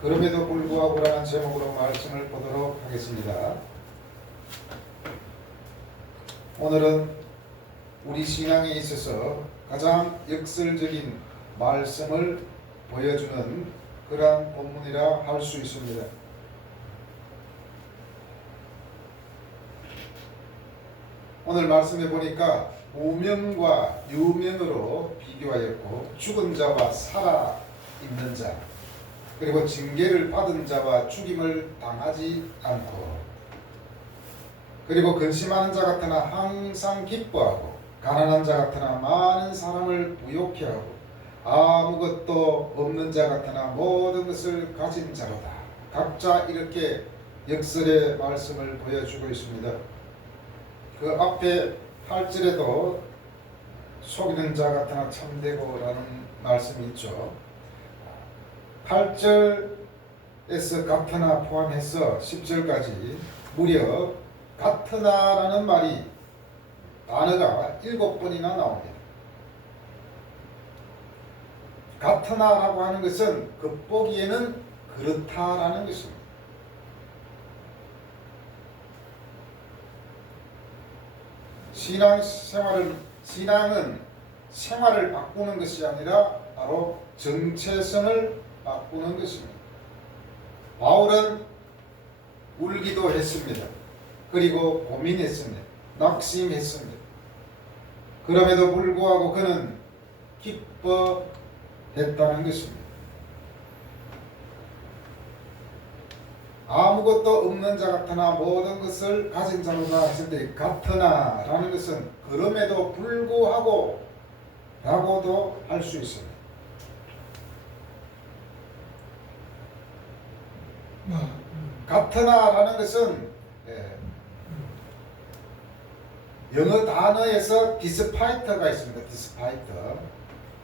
그럼에도 불구하고라는 제목으로 말씀을 보도록 하겠습니다. 오늘은 우리 신앙에 있어서 가장 역설적인 말씀을 보여주는 그러한 본문이라 할 수 있습니다. 오늘 말씀해 보니까 무명과 유명으로 비교하였고, 죽은 자와 살아 있는 자, 그리고 징계를 받은 자와 죽임을 당하지 않고, 그리고 근심하는 자 같으나 항상 기뻐하고, 가난한 자 같으나 많은 사람을 부욕해 하고, 아무것도 없는 자 같으나 모든 것을 가진 자로다. 각자 이렇게 역설의 말씀을 보여주고 있습니다. 그 앞에 8절에도 속이는 자 같으나 참되고라는 말씀이 있죠. 8절에서 같으나 포함해서 10절까지 무려 같으나라는 말이 단어가 7번이나 나옵니다. 같으나라고 하는 것은 겉보기에는 그렇다라는 것입니다. 신앙은 생활을 바꾸는 것이 아니라 바로 정체성을 바꾸는 것입니다. 바울은 울기도 했습니다. 그리고 고민했습니다. 낙심했습니다. 그럼에도 불구하고 그는 기뻐했다는 것입니다. 아무것도 없는 자 같으나 모든 것을 가진 자로다 했을 때, 같으나 라는 것은 그럼에도 불구하고 라고도 할 수 있습니다. 같으나 라는 것은 영어 단어에서 디스파이트가 있습니다. 디스파이트.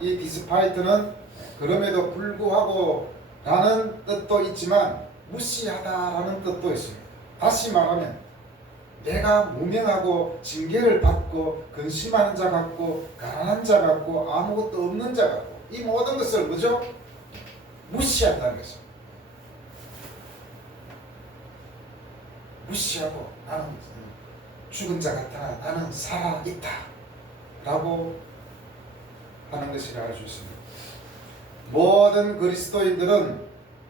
이 디스파이트는 그럼에도 불구하고 라는 뜻도 있지만 무시하다라는 뜻도 있습니다. 다시 말하면 내가 무명하고 징계를 받고 근심하는 자 같고 가난한 자 같고 아무것도 없는 자 같고, 이 모든 것을 뭐죠? 무시한다는 것입니다. 무시하고 나는 죽은 자 같으나 나는 살아있다 라고 하는 것이라 할 수 있습니다. 모든 그리스도인들은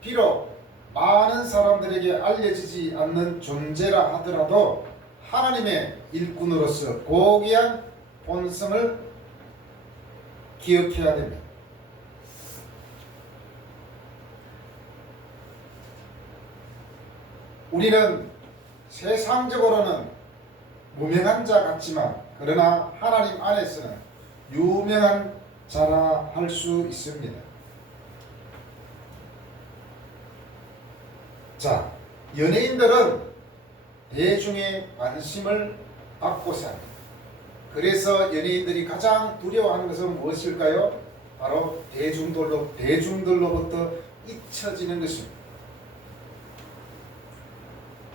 비록 많은 사람들에게 알려지지 않는 존재라 하더라도 하나님의 일꾼으로서 고귀한 본성을 기억해야 됩니다. 우리는 세상적으로는 무명한 자 같지만, 그러나 하나님 안에서는 유명한 자라 할 수 있습니다. 자, 연예인들은 대중의 관심을 받고자 합니다. 그래서 연예인들이 가장 두려워하는 것은 무엇일까요? 바로 대중들로부터 잊혀지는 것입니다.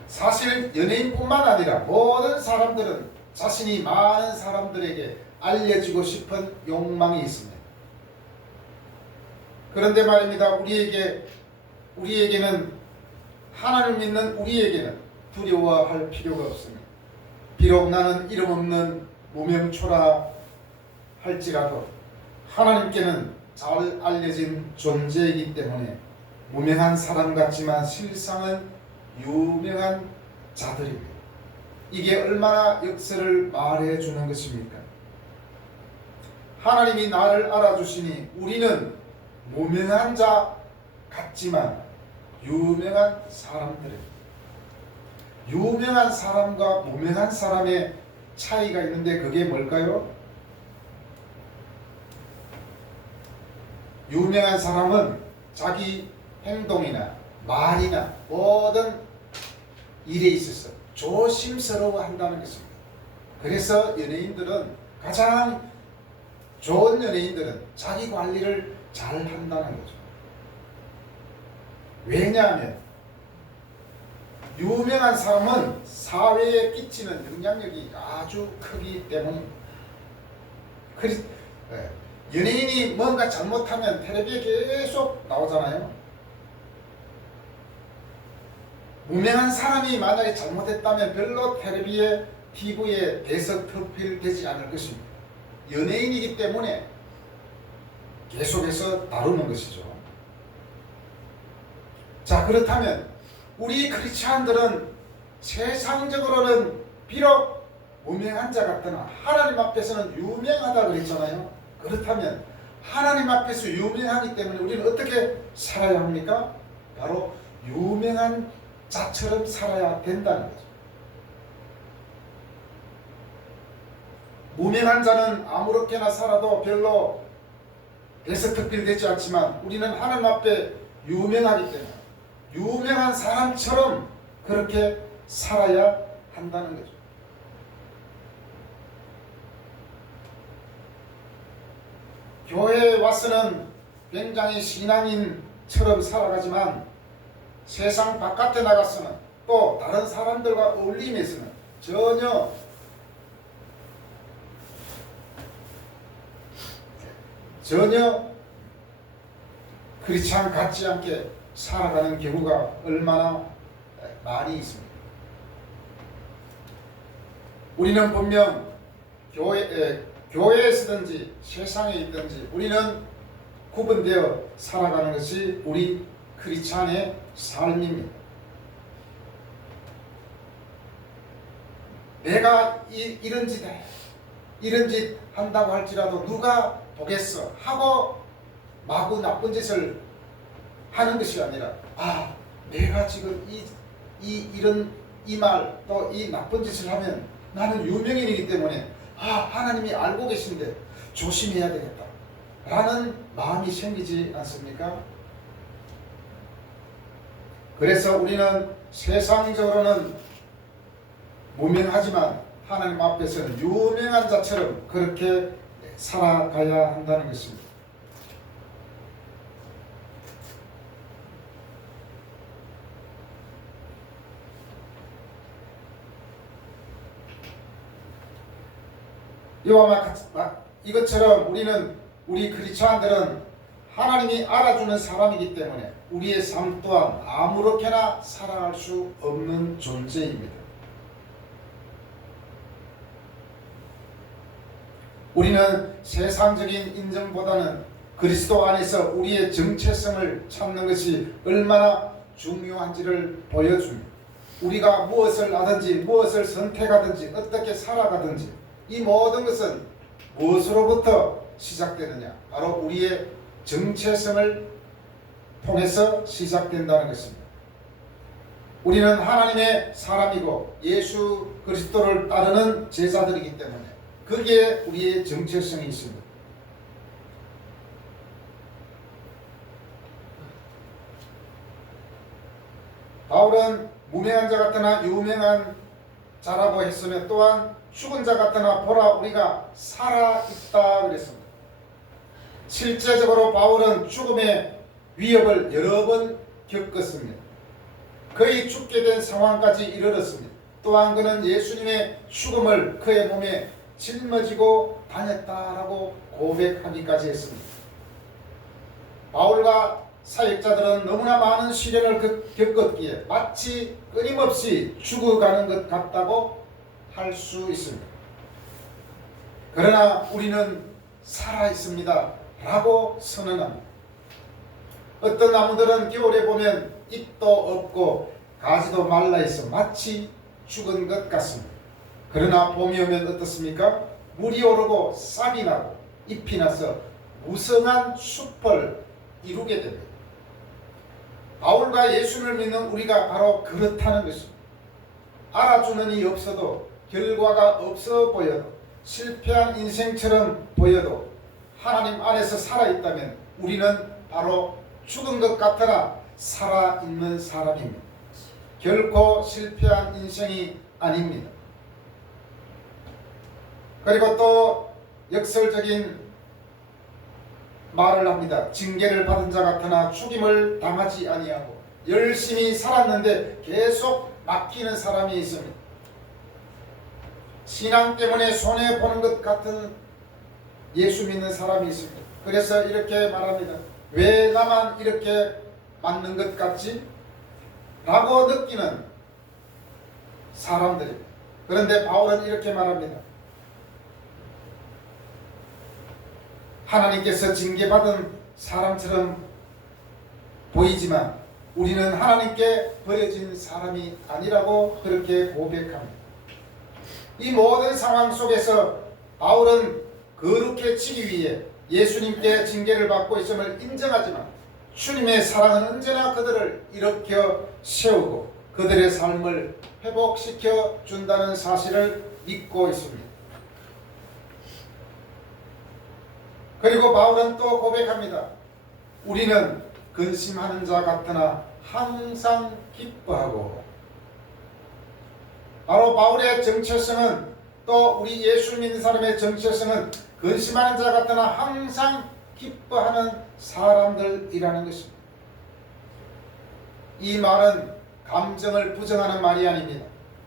사실 연예인뿐만 아니라 모든 사람들은 자신이 많은 사람들에게 알려지고 싶은 욕망이 있습니다. 그런데 말입니다, 우리에게는 하나님을 믿는 우리에게는 두려워할 필요가 없습니다. 비록 나는 이름 없는 무명초라 할지라도 하나님께는 잘 알려진 존재이기 때문에 무명한 사람 같지만 실상은 유명한 자들입니다. 이게 얼마나 역설을 말해주는 것입니까? 하나님이 나를 알아주시니 우리는 무명한 자 같지만 유명한 사람들입니다. 유명한 사람과 무명한 사람의 차이가 있는데 그게 뭘까요? 유명한 사람은 자기 행동이나 말이나 모든 일에 있어서 조심스러워 한다는 것입니다. 그래서 가장 좋은 연예인들은 자기 관리를 잘 한다는 거죠. 왜냐하면 유명한 사람은 사회에 끼치는 영향력이 아주 크기 때문입니다. 연예인이 뭔가 잘못하면 텔레비에 계속 나오잖아요. 무명한 사람이 만약에 잘못했다면 별로 텔레비에 TV에 대서특필되지 않을 것입니다. 연예인이기 때문에 계속해서 다루는 것이죠. 자, 그렇다면 우리 크리스찬들은 세상적으로는 비록 무명한 자 같으나 하나님 앞에서는 유명하다 그랬잖아요. 그렇다면 하나님 앞에서 유명하기 때문에 우리는 어떻게 살아야 합니까? 바로 유명한 자처럼 살아야 된다는 거죠. 무명한 자는 아무렇게나 살아도 별로 대서특필되지 않지만 우리는 하나님 앞에 유명하기 때문에 유명한 사람처럼 그렇게 살아야 한다는 거죠. 교회에 와서는 굉장히 신앙인처럼 살아가지만 세상 바깥에 나가서는 또 다른 사람들과 어울림에서는 전혀 크리스찬 같지 않게 살아가는 경우가 얼마나 많이 있습니다. 우리는 분명 교회에서든지 세상에 있든지 우리는 구분되어 살아가는 것이 우리 크리스찬의 삶입니다. 내가 이런 짓 한다고 할지라도 누가 보겠어 하고 마구 나쁜 짓을 하는 것이 아니라 내가 지금 이 말 또 이 나쁜 짓을 하면 나는 유명인이기 때문에 하나님이 알고 계신데 조심해야 되겠다 라는 마음이 생기지 않습니까? 그래서 우리는 세상적으로는 무명하지만 하나님 앞에서는 유명한 자처럼 그렇게 살아가야 한다는 것입니다. 이것처럼 우리 크리스찬들은 하나님이 알아주는 사람이기 때문에 우리의 삶 또한 아무렇게나 살아갈 수 없는 존재입니다. 우리는 세상적인 인정보다는 그리스도 안에서 우리의 정체성을 찾는 것이 얼마나 중요한지를 보여줍니다. 우리가 무엇을 하든지 무엇을 선택하든지 어떻게 살아가든지 이 모든 것은 무엇으로부터 시작되느냐? 바로 우리의 정체성을 통해서 시작된다는 것입니다. 우리는 하나님의 사람이고 예수 그리스도를 따르는 제자들이기 때문에 거기에 우리의 정체성이 있습니다. 바울은 무명한 자 같으나 유명한 자라고 했으며 또한 죽은 자 같으나 보라 우리가 살아있다 그랬습니다. 실제적으로 바울은 죽음의 위협을 여러 번 겪었습니다. 거의 죽게 된 상황까지 이르렀습니다. 또한 그는 예수님의 죽음을 그의 몸에 짊어지고 다녔다라고 고백하기까지 했습니다. 바울과 사역자들은 너무나 많은 시련을 겪었기에 마치 끊임없이 죽어가는 것 같다고 할 수 있습니다. 그러나 우리는 살아있습니다 라고 선언합니다. 어떤 나무들은 겨울에 보면 잎도 없고 가지도 말라있어 마치 죽은 것 같습니다. 그러나 봄이 오면 어떻습니까? 물이 오르고 싹이 나고 잎이 나서 무성한 숲을 이루게 됩니다. 바울과 예수를 믿는 우리가 바로 그렇다는 것입니다. 알아주는 이 없어도 결과가 없어 보여도 실패한 인생처럼 보여도 하나님 안에서 살아있다면 우리는 바로 죽은 것 같으나 살아있는 사람입니다. 결코 실패한 인생이 아닙니다. 그리고 또 역설적인 말을 합니다. 징계를 받은 자 같으나 죽임을 당하지 아니하고 열심히 살았는데 계속 맡기는 사람이 있습니다. 신앙 때문에 손해보는 것 같은 예수 믿는 사람이 있습니다. 그래서 이렇게 말합니다. 왜 나만 이렇게 맞는 것 같지? 라고 느끼는 사람들입니다. 그런데 바울은 이렇게 말합니다. 하나님께서 징계받은 사람처럼 보이지만 우리는 하나님께 버려진 사람이 아니라고 그렇게 고백합니다. 이 모든 상황 속에서 바울은 거룩해지기 위해 예수님께 징계를 받고 있음을 인정하지만 주님의 사랑은 언제나 그들을 일으켜 세우고 그들의 삶을 회복시켜 준다는 사실을 믿고 있습니다. 그리고 바울은 또 고백합니다. 우리는 근심하는 자 같으나 항상 기뻐하고. 바로 바울의 정체성은, 또 우리 예수 믿는 사람의 정체성은 근심하는 자 같으나 항상 기뻐하는 사람들이라는 것입니다. 이 말은 감정을 부정하는 말이 아닙니다.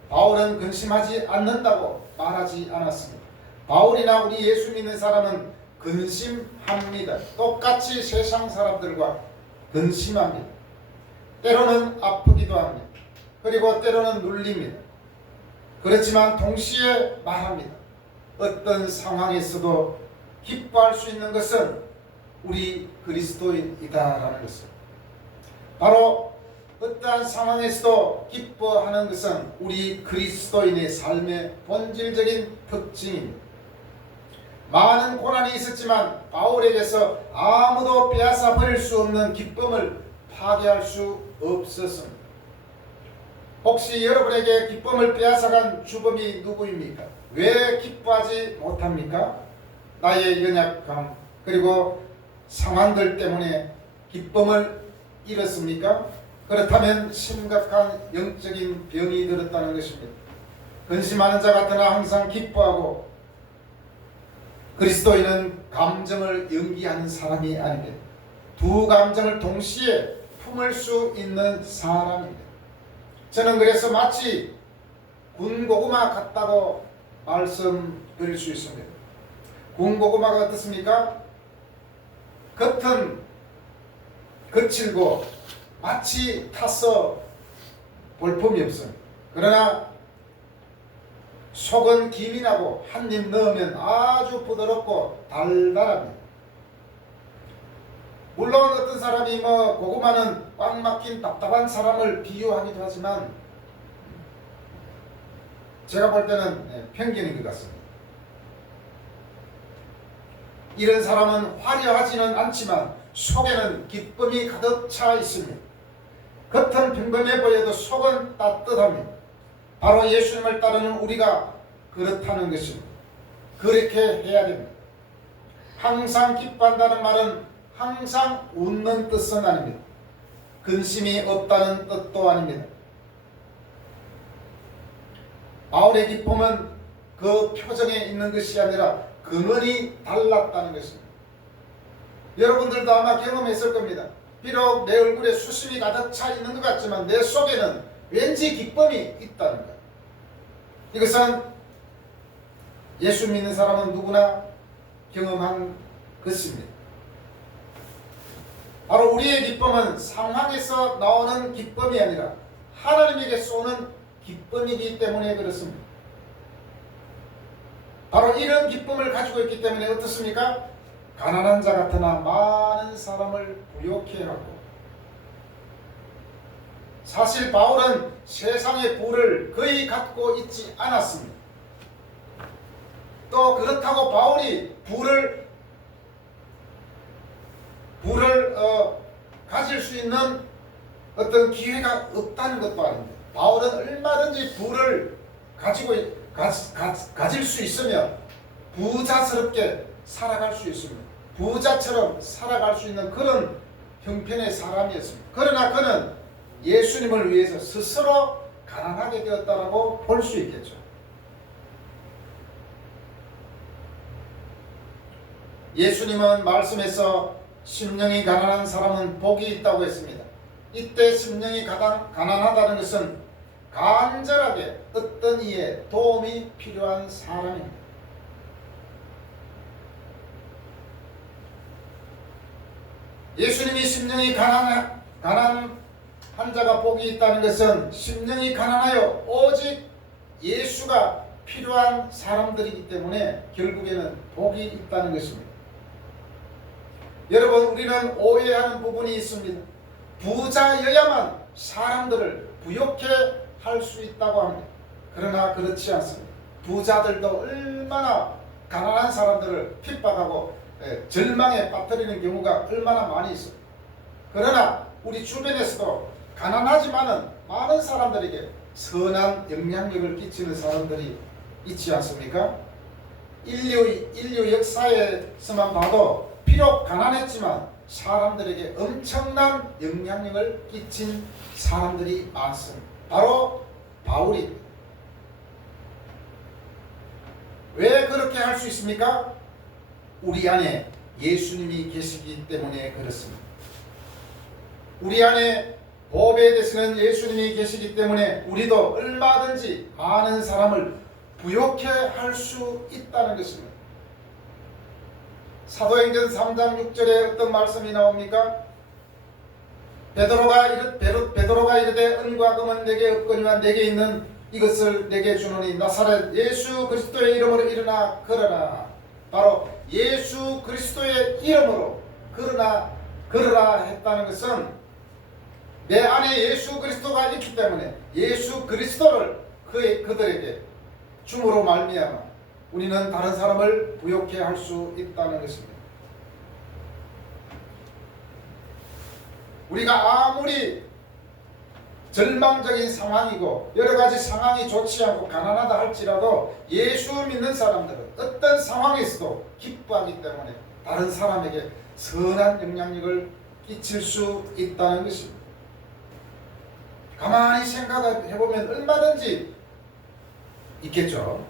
바울은 근심하지 않는다고 말하지 않았습니다. 바울이나 우리 예수 믿는 사람은 근심합니다. 똑같이 세상 사람들과 근심합니다. 때로는 아프기도 합니다. 그리고 때로는 눌립니다. 그렇지만 동시에 말합니다. 어떤 상황에서도 기뻐할 수 있는 것은 우리 그리스도인이다라는 것을. 바로 어떠한 상황에서도 기뻐하는 것은 우리 그리스도인의 삶의 본질적인 특징입니다. 많은 고난이 있었지만 바울에게서 아무도 빼앗아 버릴 수 없는 기쁨을 파괴할 수 없었습니다. 혹시 여러분에게 기쁨을 빼앗아간 주범이 누구입니까? 왜 기뻐하지 못합니까? 나의 연약함 그리고 상황들 때문에 기쁨을 잃었습니까? 그렇다면 심각한 영적인 병이 들었다는 것입니다. 근심하는 자 같으나 항상 기뻐하고. 그리스도인은 감정을 연기하는 사람이 아닙니다. 두 감정을 동시에 품을 수 있는 사람입니다. 저는 그래서 마치 군고구마 같다고 말씀드릴 수 있습니다. 군고구마가 어떻습니까? 겉은 거칠고 마치 타서 볼품이 없습니다. 그러나 속은 기민하고 한 입 넣으면 아주 부드럽고 달달합니다. 물론 어떤 사람이 고구마는 꽉 막힌 답답한 사람을 비유하기도 하지만 제가 볼 때는 편견인 것 같습니다. 이런 사람은 화려하지는 않지만 속에는 기쁨이 가득 차 있습니다. 겉은 평범해 보여도 속은 따뜻합니다. 바로 예수님을 따르는 우리가 그렇다는 것입니다. 그렇게 해야 됩니다. 항상 기뻐한다는 말은 항상 웃는 뜻은 아닙니다. 근심이 없다는 뜻도 아닙니다. 바울의 기쁨은 그 표정에 있는 것이 아니라 근원이 달랐다는 것입니다. 여러분들도 아마 경험했을 겁니다. 비록 내 얼굴에 수심이 가득 차 있는 것 같지만 내 속에는 왠지 기쁨이 있다는 것. 이것은 예수 믿는 사람은 누구나 경험한 것입니다. 바로 우리의 기쁨은 상황에서 나오는 기쁨이 아니라 하나님에게 쏘는 기쁨이기 때문에 그렇습니다. 바로 이런 기쁨을 가지고 있기 때문에 어떻습니까? 가난한 자 같으나 많은 사람을 부욕해 하고. 사실 바울은 세상의 부를 거의 갖고 있지 않았습니다. 또 그렇다고 바울이 부를 가질 수 있는 어떤 기회가 없다는 것도 아닙니다. 바울은 얼마든지 부를 가질 수 있으며 부자스럽게 살아갈 수 있습니다. 부자처럼 살아갈 수 있는 그런 형편의 사람이었습니다. 그러나 그는 예수님을 위해서 스스로 가난하게 되었다라고 볼 수 있겠죠. 예수님은 말씀에서 심령이 가난한 사람은 복이 있다고 했습니다. 이때 심령이 가난하다는 것은 간절하게 어떤 이의 도움이 필요한 사람입니다. 예수님이 심령이 가난할 한 자가 복이 있다는 것은 심령이 가난하여 오직 예수가 필요한 사람들이기 때문에 결국에는 복이 있다는 것입니다. 여러분, 우리는 오해하는 부분이 있습니다. 부자여야만 사람들을 부욕해 할 수 있다고 합니다. 그러나 그렇지 않습니다. 부자들도 얼마나 가난한 사람들을 핍박하고 절망에 빠뜨리는 경우가 얼마나 많이 있습니다. 그러나 우리 주변에서도 가난하지만은 많은 사람들에게 선한 영향력을 끼치는 사람들이 있지 않습니까? 인류 역사에서만 봐도 비록 가난했지만 사람들에게 엄청난 영향력을 끼친 사람들이 많습니다. 바로 바울입니다. 왜 그렇게 할 수 있습니까? 우리 안에 예수님이 계시기 때문에 그렇습니다. 우리 안에 보배되시는 예수님이 계시기 때문에 우리도 얼마든지 많은 사람을 부욕해 할 수 있다는 것입니다. 사도행전 3장 6절에 어떤 말씀이 나옵니까? 베드로가 이르되 은과 금은 내게 없거니와 내게 있는 이것을 내게 주노니 나사렛 예수 그리스도의 이름으로 일어나 걸어라. 바로 예수 그리스도의 이름으로 걸어라 했다는 것은 내 안에 예수 그리스도가 있기 때문에 예수 그리스도를 그들에게 줌으로 말미암아 우리는 다른 사람을 부욕해 할 수 있다는 것입니다. 우리가 아무리 절망적인 상황이고 여러가지 상황이 좋지 않고 가난하다 할지라도 예수 믿는 사람들은 어떤 상황에서도 기뻐하기 때문에 다른 사람에게 선한 영향력을 끼칠 수 있다는 것입니다. 가만히 생각해보면 얼마든지 있겠죠.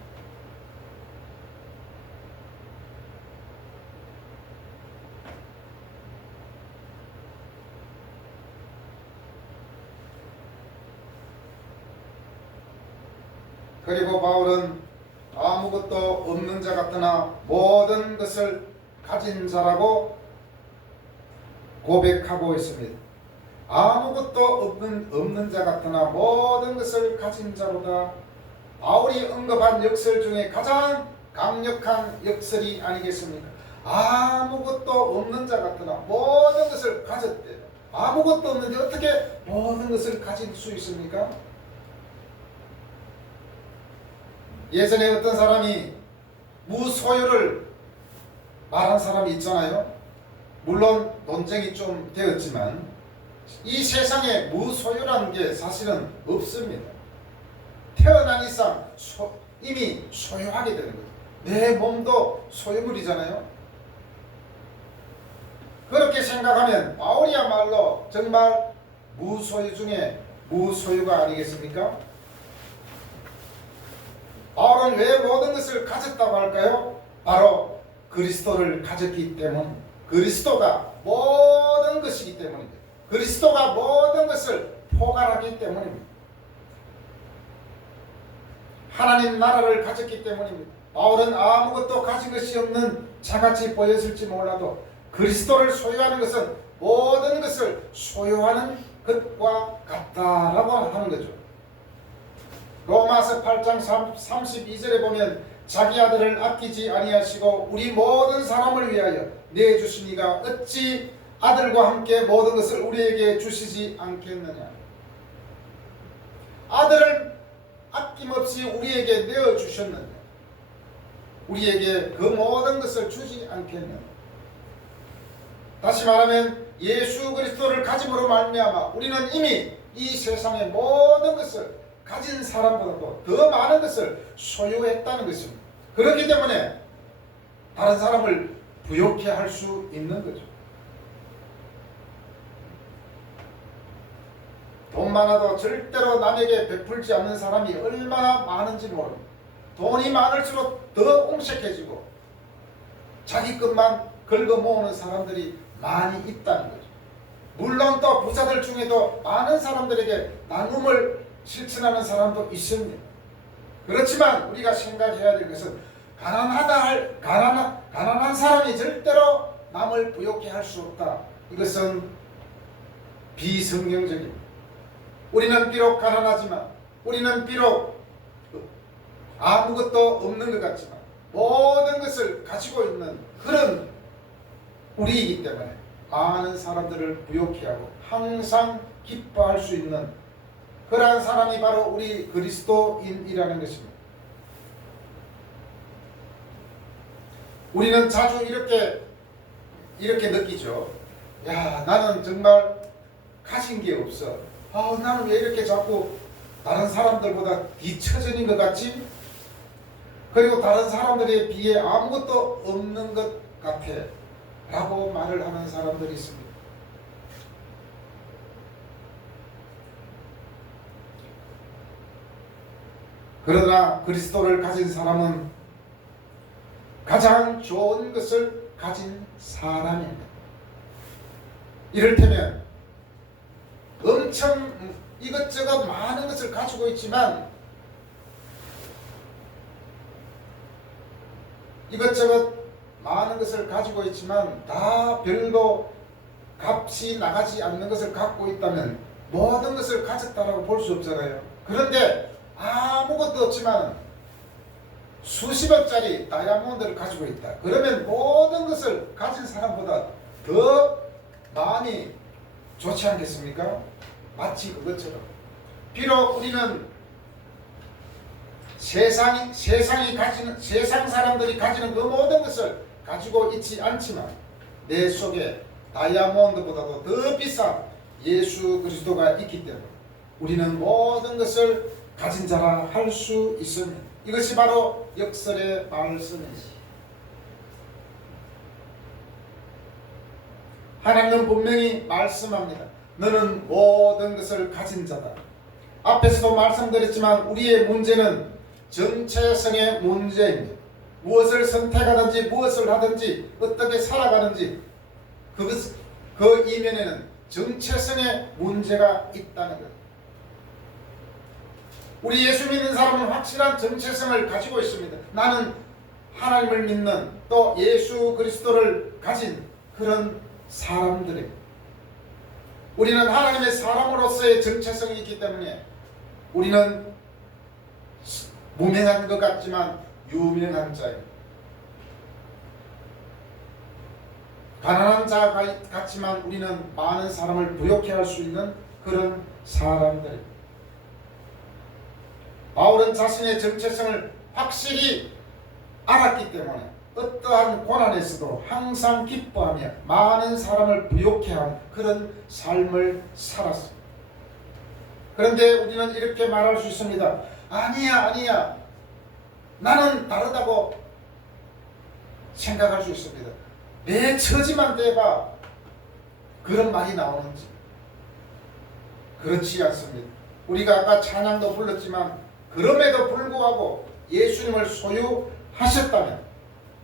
그리고 바울은 아무것도 없는 자 같으나 모든 것을 가진 자라고 고백하고 있습니다. 아무것도 없는 자 같으나 모든 것을 가진 자로다. 바울이 언급한 역설 중에 가장 강력한 역설이 아니겠습니까? 아무것도 없는 자 같으나 모든 것을 가졌대. 아무것도 없는데 어떻게 모든 것을 가질 수 있습니까? 예전에 어떤 사람이 무소유를 말한 사람이 있잖아요. 물론 논쟁이 좀 되었지만 이 세상에 무소유라는 게 사실은 없습니다. 태어난 이상 이미 소유하게 되는 거죠. 내 몸도 소유물이잖아요. 그렇게 생각하면 바울이야말로 정말 무소유 중에 무소유가 아니겠습니까? 바울은 왜 모든 것을 가졌다고 할까요? 바로 그리스도를 가졌기 때문, 그리스도가 모든 것이기 때문입니다. 그리스도가 모든 것을 포괄하기 때문입니다. 하나님 나라를 가졌기 때문입니다. 바울은 아무것도 가진 것이 없는 자같이 보였을지 몰라도 그리스도를 소유하는 것은 모든 것을 소유하는 것과 같다라고 하는 거죠. 로마서 8장 32절에 보면 자기 아들을 아끼지 아니하시고 우리 모든 사람을 위하여 내주시니가 어찌 아들과 함께 모든 것을 우리에게 주시지 않겠느냐. 아들을 아낌없이 우리에게 내어주셨는데 우리에게 그 모든 것을 주지 않겠느냐. 다시 말하면 예수 그리스도를 가짐으로 말미암아 우리는 이미 이 세상의 모든 것을 가진 사람보다도 더 많은 것을 소유했다는 것입니다. 그렇기 때문에 다른 사람을 부욕해 할 수 있는 거죠. 돈 많아도 절대로 남에게 베풀지 않는 사람이 얼마나 많은지 모릅니다. 돈이 많을수록 더 옹색해지고 자기 것만 긁어 모으는 사람들이 많이 있다는 거죠. 물론 또 부자들 중에도 많은 사람들에게 나눔을 실천하는 사람도 있습니다. 그렇지만 우리가 생각해야 될 것은 가난한 사람이 절대로 남을 부욕해 할 수 없다. 이것은 비성경적입니다. 우리는 비록 가난하지만, 우리는 비록 아무것도 없는 것 같지만 모든 것을 가지고 있는 그런 우리이기 때문에 많은 사람들을 부욕해 하고 항상 기뻐할 수 있는 그러한 사람이 바로 우리 그리스도인이라는 것입니다. 우리는 자주 이렇게 느끼죠. 야, 나는 정말 가진 게 없어. 나는 왜 이렇게 자꾸 다른 사람들보다 뒤처져진 것 같지? 그리고 다른 사람들에 비해 아무것도 없는 것 같아 라고 말을 하는 사람들이 있습니다. 그러나 그리스도를 가진 사람은 가장 좋은 것을 가진 사람입니다. 이를테면 엄청 이것저것 많은 것을 가지고 있지만 다 별로 값이 나가지 않는 것을 갖고 있다면 모든 것을 가졌다라고 볼 수 없잖아요. 그런데 아무것도 없지만 수십억짜리 다이아몬드를 가지고 있다. 그러면 모든 것을 가진 사람보다 더 마음이 좋지 않겠습니까? 마치 그것처럼 비록 우리는 세상 사람들이 가지는 그 모든 것을 가지고 있지 않지만 내 속에 다이아몬드보다도 더 비싼 예수 그리스도가 있기 때문에 우리는 모든 것을 가진 자라 할 수 있습니다. 이것이 바로 역설의 말씀이지. 하나님은 분명히 말씀합니다. 너는 모든 것을 가진 자다. 앞에서도 말씀드렸지만 우리의 문제는 정체성의 문제입니다. 무엇을 선택하든지 무엇을 하든지 어떻게 살아가는지 그 이면에는 정체성의 문제가 있다는 것. 우리 예수 믿는 사람은 확실한 정체성을 가지고 있습니다. 나는 하나님을 믿는 또 예수 그리스도를 가진 그런 사람들입니다. 우리는 하나님의 사람으로서의 정체성이 있기 때문에 우리는 무명한 것 같지만 유명한 자입니다. 가난한 자 같지만 우리는 많은 사람을 부욕해 할 수 있는 그런 사람들입니다. 바울은 자신의 정체성을 확실히 알았기 때문에 어떠한 고난에서도 항상 기뻐하며 많은 사람을 부욕해 한 그런 삶을 살았습니다. 그런데 우리는 이렇게 말할 수 있습니다. 아니야. 나는 다르다고 생각할 수 있습니다. 내 처지만 대봐 그런 말이 나오는지. 그렇지 않습니다. 우리가 아까 찬양도 불렀지만 그럼에도 불구하고 예수님을 소유하셨다면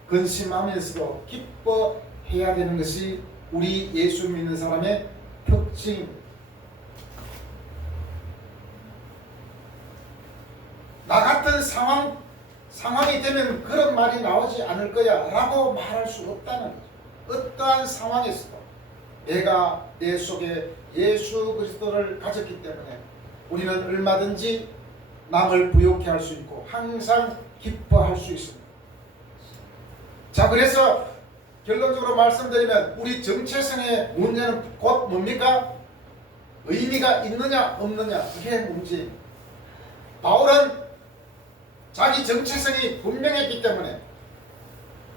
근심하면서도 기뻐해야 되는 것이 우리 예수 믿는 사람의 특징입니다. 나 같은 상황이 되면 그런 말이 나오지 않을 거야 라고 말할 수 없다는 거죠. 어떠한 상황에서도 내가 내 속에 예수 그리스도를 가졌기 때문에 우리는 얼마든지 남을 부욕해 할 수 있고 항상 기뻐할 수 있습니다. 자, 그래서 결론적으로 말씀드리면 우리 정체성의 문제는 곧 뭡니까? 의미가 있느냐 없느냐, 그게 문제입니다. 바울은 자기 정체성이 분명했기 때문에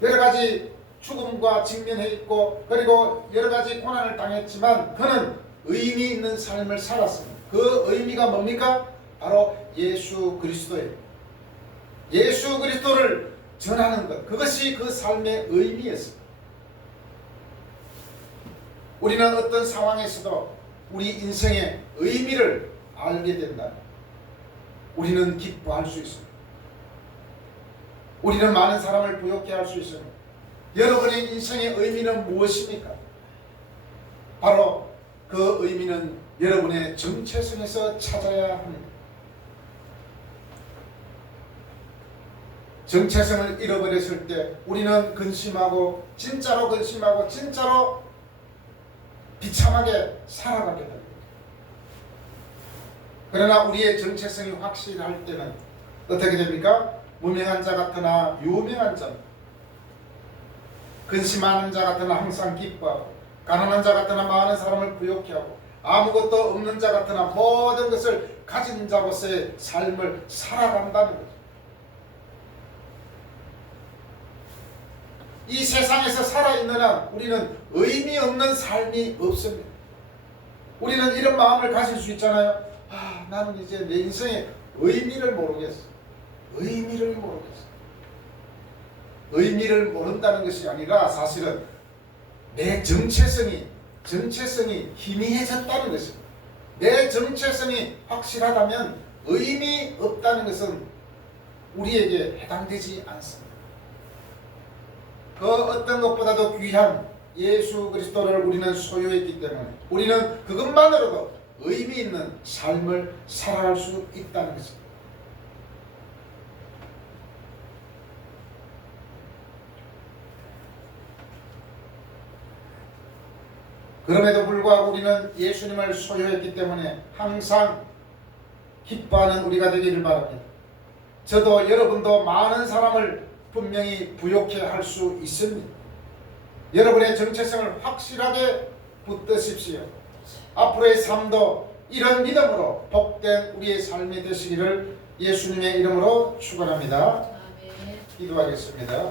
여러 가지 죽음과 직면해 있고 그리고 여러 가지 고난을 당했지만 그는 의미 있는 삶을 살았습니다. 그 의미가 뭡니까? 바로 예수 그리스도예요. 예수 그리스도를 전하는 것, 그것이 그 삶의 의미였습니다. 우리는 어떤 상황에서도 우리 인생의 의미를 알게 된다면 우리는 기뻐할 수 있습니다. 우리는 많은 사람을 부욕해 할 수 있습니다. 여러분의 인생의 의미는 무엇입니까? 바로 그 의미는 여러분의 정체성에서 찾아야 합니다. 정체성을 잃어버렸을 때 우리는 근심하고 진짜로 비참하게 살아가게 됩니다. 그러나 우리의 정체성이 확실할 때는 어떻게 됩니까? 무명한 자 같으나 유명한 자, 근심하는 자 같으나 항상 기뻐하고, 가난한 자 같으나 많은 사람을 부욕해 하고, 아무것도 없는 자 같으나 모든 것을 가진 자로서의 삶을 살아간다는 거죠. 이 세상에서 살아있는 한 우리는 의미 없는 삶이 없습니다. 우리는 이런 마음을 가질 수 있잖아요. 나는 이제 내 인생의 의미를 모르겠어. 의미를 모르겠어. 의미를 모른다는 것이 아니라 사실은 내 정체성이 희미해졌다는 것입니다. 내 정체성이 확실하다면 의미 없다는 것은 우리에게 해당되지 않습니다. 그 어떤 것보다도 귀한 예수 그리스도를 우리는 소유했기 때문에 우리는 그것만으로도 의미 있는 삶을 살아갈 수 있다는 것입니다. 그럼에도 불구하고 우리는 예수님을 소유했기 때문에 항상 기뻐하는 우리가 되기를 바랍니다. 저도 여러분도 많은 사람을 분명히 부욕해 할 수 있습니다. 여러분의 정체성을 확실하게 붙드십시오. 앞으로의 삶도 이런 믿음으로 복된 우리의 삶이 되시기를 예수님의 이름으로 축원합니다. 기도하겠습니다.